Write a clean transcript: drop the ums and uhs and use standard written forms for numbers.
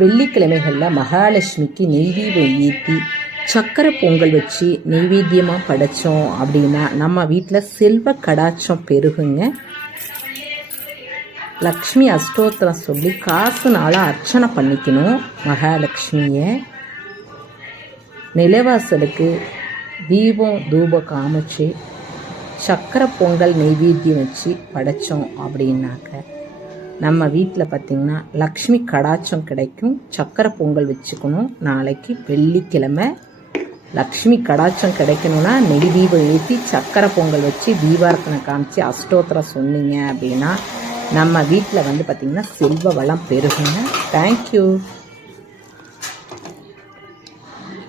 வெள்ளிக்கிழமைகளில் மகாலட்சுமிக்கு நெய்தீபம் ஏற்றி சக்கரை பொங்கல் வச்சு நெய்வேத்தியமாக படைத்தோம் அப்படின்னா நம்ம வீட்டில் செல்வ கடாட்சம் பெருகுங்க. லக்ஷ்மி அஷ்டோத்திரம் சொல்லி காசுனால அர்ச்சனை பண்ணிக்கணும். மகாலட்சுமியை நிலவாசலுக்கு தீபம் தூபம் காமிச்சு சக்கரை பொங்கல் நெய்வேத்தியம் வச்சு படைத்தோம் அப்படின்னாக்க நம்ம வீட்டில் பார்த்திங்கன்னா லக்ஷ்மி கடாட்சம் கிடைக்கும். சக்கரை பொங்கல் வச்சுக்கணும். நாளைக்கு வெள்ளிக்கிழமை லக்ஷ்மி கடாட்சம் கிடைக்கணும்னா நெய் தீபம் ஏற்றி சக்கரை பொங்கல் வச்சு தீபார்த்தனை காமிச்சு அஷ்டோத்திரம் சொன்னீங்க அப்படின்னா நம்ம வீட்டில் பார்த்திங்கன்னா செல்வ வளம் பெருகுங்க. தேங்க்யூ.